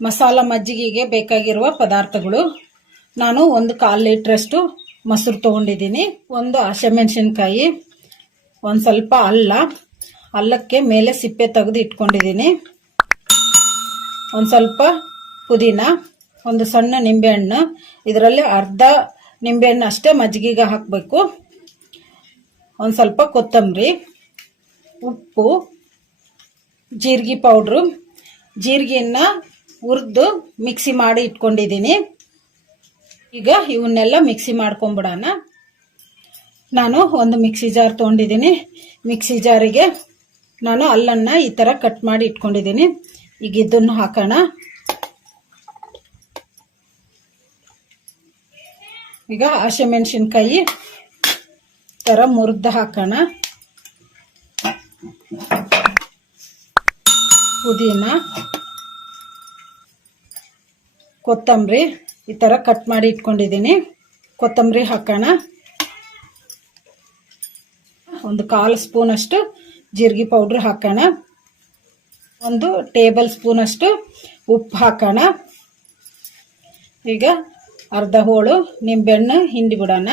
ಮಸಾಲ ಮಜ್ಜಿಗೆಗೆ ಬೇಕಾಗಿರುವ ಪದಾರ್ಥಗಳು. ನಾನು 1/4 ಲೀಟ್ರಷ್ಟು ಮೊಸರು ತಗೊಂಡಿದ್ದೀನಿ, ಒಂದು ಹಸಿಮೆಣಸಿನಕಾಯಿ, ಒಂದು ಸ್ವಲ್ಪ ಅಲ್ಲಕ್ಕೆ ಮೇಲೆ ಸಿಪ್ಪೆ ತೆಗೆದು ಇಟ್ಕೊಂಡಿದ್ದೀನಿ, ಒಂದು ಸ್ವಲ್ಪ ಪುದೀನ, ಒಂದು ಸಣ್ಣ ನಿಂಬೆಹಣ್ಣು, ಇದರಲ್ಲಿ ಅರ್ಧ ನಿಂಬೆಹಣ್ಣು ಅಷ್ಟೇ ಮಜ್ಜಿಗೆಗೆ ಹಾಕಬೇಕು, ಒಂದು ಸ್ವಲ್ಪ ಕೊತ್ತಂಬರಿ, ಉಪ್ಪು, ಜೀರಿಗೆ ಪೌಡ್ರು. ಜೀರಿಗೆಯನ್ನ ಹುರಿದು ಮಿಕ್ಸಿ ಮಾಡಿ ಇಟ್ಕೊಂಡಿದ್ದೀನಿ. ಈಗ ಇವನ್ನೆಲ್ಲ ಮಿಕ್ಸಿ ಮಾಡ್ಕೊಂಡ್ಬಿಡೋಣ. ನಾನು ಒಂದು ಮಿಕ್ಸಿ ಜಾರ್ ತೊಗೊಂಡಿದ್ದೀನಿ. ಮಿಕ್ಸಿ ಜಾರಿಗೆ ನಾನು ಅಲ್ಲನ್ನ ಈ ಥರ ಕಟ್ ಮಾಡಿ ಇಟ್ಕೊಂಡಿದ್ದೀನಿ. ಈಗ ಇದನ್ನು ಹಾಕೋಣ. ಈಗ ಹಸಿಮೆಣಸಿನಕಾಯಿ ಥರ ಮುರಿದು ಹಾಕೋಣ. ಪುದೀನ, ಕೊತ್ತಂಬರಿ ಈ ಥರ ಕಟ್ ಮಾಡಿ ಇಟ್ಕೊಂಡಿದ್ದೀನಿ. ಕೊತ್ತಂಬರಿ ಹಾಕೋಣ. ಒಂದು 1/4 ಸ್ಪೂನ್ ಅಷ್ಟು ಜೀರಿಗೆ ಪೌಡ್ರ್ ಹಾಕೋಣ. 1 ಟೇಬಲ್ ಸ್ಪೂನ್ ಅಷ್ಟು ಉಪ್ಪು ಹಾಕೋಣ. ಈಗ ಅರ್ಧ ಹೋಳು ನಿಂಬೆಹಣ್ಣು ಹಿಂಡಿ ಬಿಡೋಣ.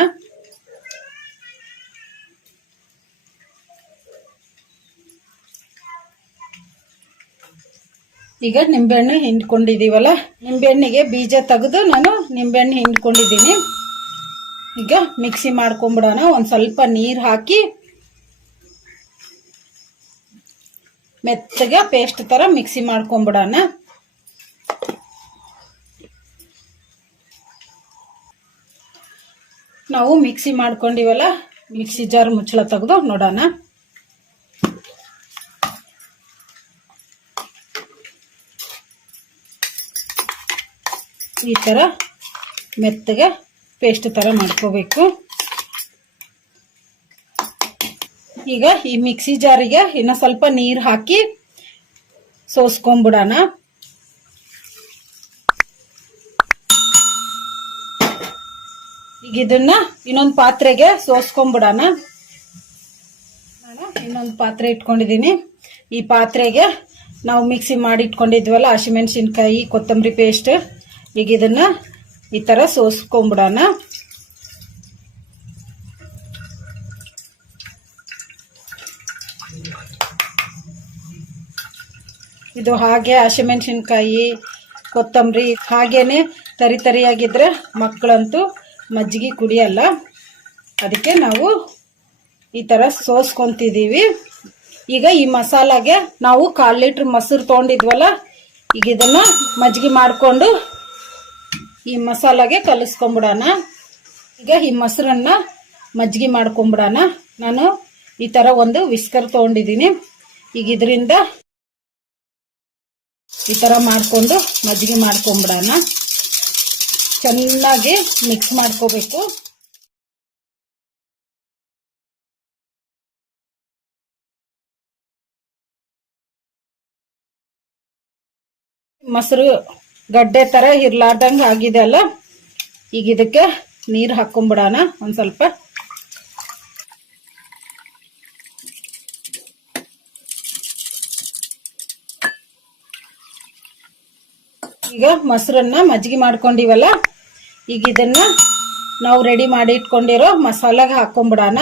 ಈಗ ನಿಂಬೆಹಣ್ಣು ಹಿಂಡ್ಕೊಂಡಿದ್ದೀವಲ್ಲ, ನಿಂಬೆಹಣ್ಣಿಗೆ ಬೀಜ ತೆಗೆದು ನಾನು ನಿಂಬೆಹಣ್ಣು ಹಿಂಡ್ಕೊಂಡಿದ್ದೀನಿ. ಈಗ ಮಿಕ್ಸಿ ಮಾಡ್ಕೊಂಡ್ಬಿಡೋಣ. ಒಂದು ಸ್ವಲ್ಪ ನೀರು ಹಾಕಿ ಮೆತ್ತಗೆ ಪೇಸ್ಟ್ ಥರ ಮಿಕ್ಸಿ ಮಾಡ್ಕೊಂಡ್ಬಿಡೋಣ. ನಾವು ಮಿಕ್ಸಿ ಮಾಡ್ಕೊಂಡಿವಲ್ಲ, ಮಿಕ್ಸಿ ಜಾರ್ ಮುಚ್ಚಳ ತೆಗೆದು ನೋಡೋಣ. ಈ ಥರ ಮೆತ್ತಗೆ ಪೇಸ್ಟ್ ಥರ ಮಾಡ್ಕೋಬೇಕು. ಈಗ ಈ ಮಿಕ್ಸಿ ಜಾರಿಗೆ ಇನ್ನು ಸ್ವಲ್ಪ ನೀರು ಹಾಕಿ ಸೋಸ್ಕೊಂಡ್ಬಿಡೋಣ. ಈಗ ಇದನ್ನ ಇನ್ನೊಂದು ಪಾತ್ರೆಗೆ ಸೋಸ್ಕೊಂಡ್ಬಿಡೋಣ. ನಾನು ಇನ್ನೊಂದು ಪಾತ್ರೆ ಇಟ್ಕೊಂಡಿದ್ದೀನಿ. ಈ ಪಾತ್ರೆಗೆ ನಾವು ಮಿಕ್ಸಿ ಮಾಡಿ ಇಟ್ಕೊಂಡಿದ್ವಲ್ಲ ಹಸಿಮೆಣಸಿನಕಾಯಿ, ಕೊತ್ತಂಬರಿ ಪೇಸ್ಟ್, ಈಗ ಇದನ್ನ ಈ ತರ ಸೋಸ್ಕೊಂಡ್ಬಿಡೋಣ. ಇದು ಹಾಗೆ ಹಸಿಮೆಣಸಿನಕಾಯಿ, ಕೊತ್ತಂಬರಿ ಹಾಗೇನೆ ತರಿಯಾಗಿದ್ರೆ ಮಕ್ಕಳಂತೂ ಮಜ್ಜಿಗೆ ಕುಡಿಯಲ್ಲ. ಅದಕ್ಕೆ ನಾವು ಈ ತರ ಸೋಸ್ಕೊಂತಿದೀವಿ. ಈಗ ಈ ಮಸಾಲಾಗೆ ನಾವು 1/4 ಲೀಟರ್ ಮೊಸರು ತಗೊಂಡಿದ್ವಲ್ಲ, ಈಗ ಇದನ್ನ ಮಜ್ಜಿಗೆ ಮಾಡಿಕೊಂಡು ಈ ಮಸಾಲಾಗೆ ಕಲಿಸ್ಕೊಂಡ್ಬಿಡೋಣ. ಈಗ ಈ ಮೊಸರನ್ನ ಮಜ್ಜಿಗೆ ಮಾಡ್ಕೊಂಡ್ಬಿಡೋಣ. ನಾನು ಈ ತರ ಒಂದು ವಿಸ್ಕರ್ ತಗೊಂಡಿದ್ದೀನಿ. ಈಗ ಇದರಿಂದ ಈ ತರ ಮಾಡ್ಕೊಂಡು ಮಜ್ಜಿಗೆ ಮಾಡ್ಕೊಂಡ್ಬಿಡೋಣ. ಚೆನ್ನಾಗಿ ಮಿಕ್ಸ್ ಮಾಡ್ಕೋಬೇಕು. ಮೊಸರು ಗಡ್ಡೆ ತರ ಇರ್ಲಾರ್ದಂಗೆ ಆಗಿದೆ ಅಲ್ಲ, ಈಗ ಇದಕ್ಕೆ ನೀರು ಹಾಕೊಂಡ್ಬಿಡೋಣ ಒಂದ್ ಸ್ವಲ್ಪ. ಈಗ ಮೊಸರನ್ನ ಮಜ್ಜಿಗೆ ಮಾಡ್ಕೊಂಡಿವಲ್ಲ, ಈಗ ಇದನ್ನ ನಾವು ರೆಡಿ ಮಾಡಿ ಇಟ್ಕೊಂಡಿರೋ ಮಸಾಲಾಗೆ ಹಾಕೊಂಡ್ಬಿಡೋಣ.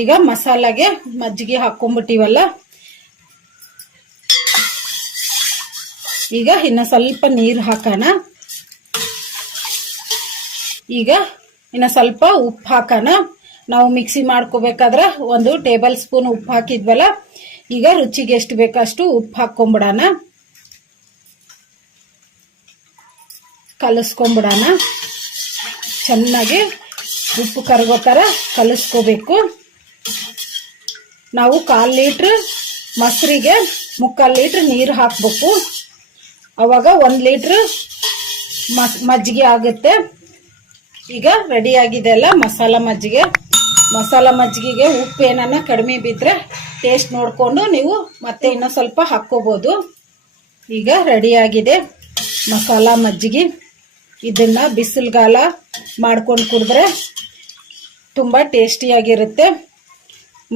ಈಗ ಮಸಾಲಾಗೆ ಮಜ್ಜಿಗೆ ಹಾಕೊಂಡ್ಬಿಟ್ಟಿವಲ್ಲ, ಈಗ ಇನ್ನ ಸ್ವಲ್ಪ ನೀರು ಹಾಕೋಣ. ಈಗ ಇನ್ನ ಸ್ವಲ್ಪ ಉಪ್ಪು ಹಾಕೋಣ. ನಾವು ಮಿಕ್ಸಿ ಮಾಡ್ಕೋಬೇಕಾದ್ರೆ 1 ಟೇಬಲ್ ಸ್ಪೂನ್ ಉಪ್ಪು ಹಾಕಿದ್ವಲ್ಲ, ಈಗ ರುಚಿಗೆ ಎಷ್ಟು ಬೇಕಷ್ಟು ಉಪ್ಪು ಹಾಕೊಂಡ್ಬಿಡೋಣ. ಕಲಿಸ್ಕೊಂಬಿಡೋಣ. ಚೆನ್ನಾಗಿ ಉಪ್ಪು ಕರಗೋ ಥರ ಕಲಿಸ್ಕೋಬೇಕು. ನಾವು 1/4 ಲೀಟ್ರ್ ಮೊಸರಿಗೆ 3/4 ಲೀಟ್ರ್ ನೀರು ಹಾಕಬೇಕು. ಆವಾಗ 1 ಲೀಟ್ರ್ ಮಜ್ಜಿಗೆ ಆಗುತ್ತೆ. ಈಗ ರೆಡಿ ಆಗಿದೆ ಅಲ್ಲ ಮಸಾಲ ಮಜ್ಜಿಗೆ. ಮಸಾಲ ಮಜ್ಜಿಗೆಗೆ ಉಪ್ಪು ಏನನ್ನ ಕಡಿಮೆ ಬಿದ್ದರೆ ಟೇಸ್ಟ್ ನೋಡಿಕೊಂಡು ನೀವು ಮತ್ತೆ ಇನ್ನೂ ಸ್ವಲ್ಪ ಹಾಕ್ಕೋಬೋದು. ಈಗ ರೆಡಿ ಆಗಿದೆ ಮಸಾಲ ಮಜ್ಜಿಗೆ. ಇದನ್ನು ಬಿಸಿಲುಗಾಲ ಮಾಡ್ಕೊಂಡು ಕುಡಿದ್ರೆ ತುಂಬ ಟೇಸ್ಟಿಯಾಗಿರುತ್ತೆ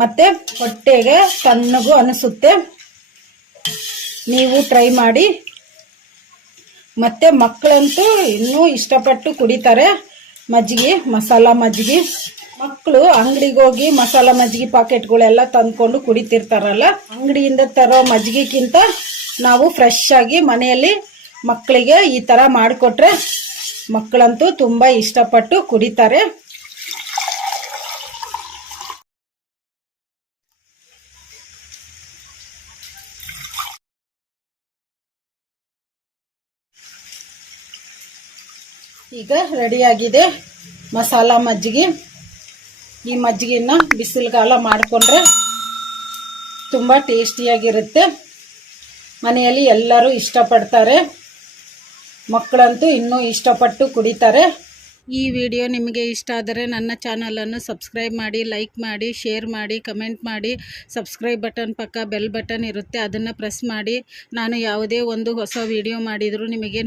ಮತ್ತು ಹೊಟ್ಟೆಗೆ ತಣ್ಣಗೂ ಅನಿಸುತ್ತೆ. ನೀವು ಟ್ರೈ ಮಾಡಿ. ಮತ್ತು ಮಕ್ಕಳಂತೂ ಇನ್ನೂ ಇಷ್ಟಪಟ್ಟು ಕುಡಿತಾರೆ ಮಜ್ಜಿಗೆ, ಮಸಾಲ ಮಜ್ಜಿಗೆ. ಮಕ್ಕಳು ಅಂಗಡಿಗೆ ಹೋಗಿ ಮಸಾಲ ಮಜ್ಜಿಗೆ ಪಾಕೆಟ್ಗಳೆಲ್ಲ ತಂದ್ಕೊಂಡು ಕುಡಿತಿರ್ತಾರಲ್ಲ, ಅಂಗಡಿಯಿಂದ ತರೋ ಮಜ್ಜಿಗೆಗಿಂತ ನಾವು ಫ್ರೆಶ್ ಆಗಿ ಮನೆಯಲ್ಲಿ ಮಕ್ಕಳಿಗೆ ಈ ಥರ ಮಾಡಿಕೊಟ್ರೆ ಮಕ್ಕಳಂತೂ ತುಂಬ ಇಷ್ಟಪಟ್ಟು ಕುಡಿತಾರೆ. ಈಗ ರೆಡಿಯಾಗಿದೆ ಮಸಾಲ ಮಜ್ಜಿಗೆ. ಈ ಮಜ್ಜಿಗೆನ ಬಿಸಿಲುಗಾಲ ಮಾಡಿಕೊಂಡ್ರೆ ತುಂಬ ಟೇಸ್ಟಿಯಾಗಿರುತ್ತೆ. ಮನೆಯಲ್ಲಿ ಎಲ್ಲರೂ ಇಷ್ಟಪಡ್ತಾರೆ. ಮಕ್ಕಳಂತೂ ಇನ್ನೂ ಇಷ್ಟಪಟ್ಟು ಕುಡಿತಾರೆ. ಈ ವಿಡಿಯೋ ನಿಮಗೆ ಇಷ್ಟ ಆದರೆ ನನ್ನ ಚಾನಲನ್ನು ಸಬ್ಸ್ಕ್ರೈಬ್ ಮಾಡಿ, ಲೈಕ್ ಮಾಡಿ, ಶೇರ್ ಮಾಡಿ, ಕಮೆಂಟ್ ಮಾಡಿ. ಸಬ್ಸ್ಕ್ರೈಬ್ ಬಟನ್ ಪಕ್ಕ ಬೆಲ್ ಬಟನ್ ಇರುತ್ತೆ, ಅದನ್ನು ಪ್ರೆಸ್ ಮಾಡಿ. ನಾನು ಯಾವುದೇ ಒಂದು ಹೊಸ ವಿಡಿಯೋ ಮಾಡಿದರೂ ನಿಮಗೆ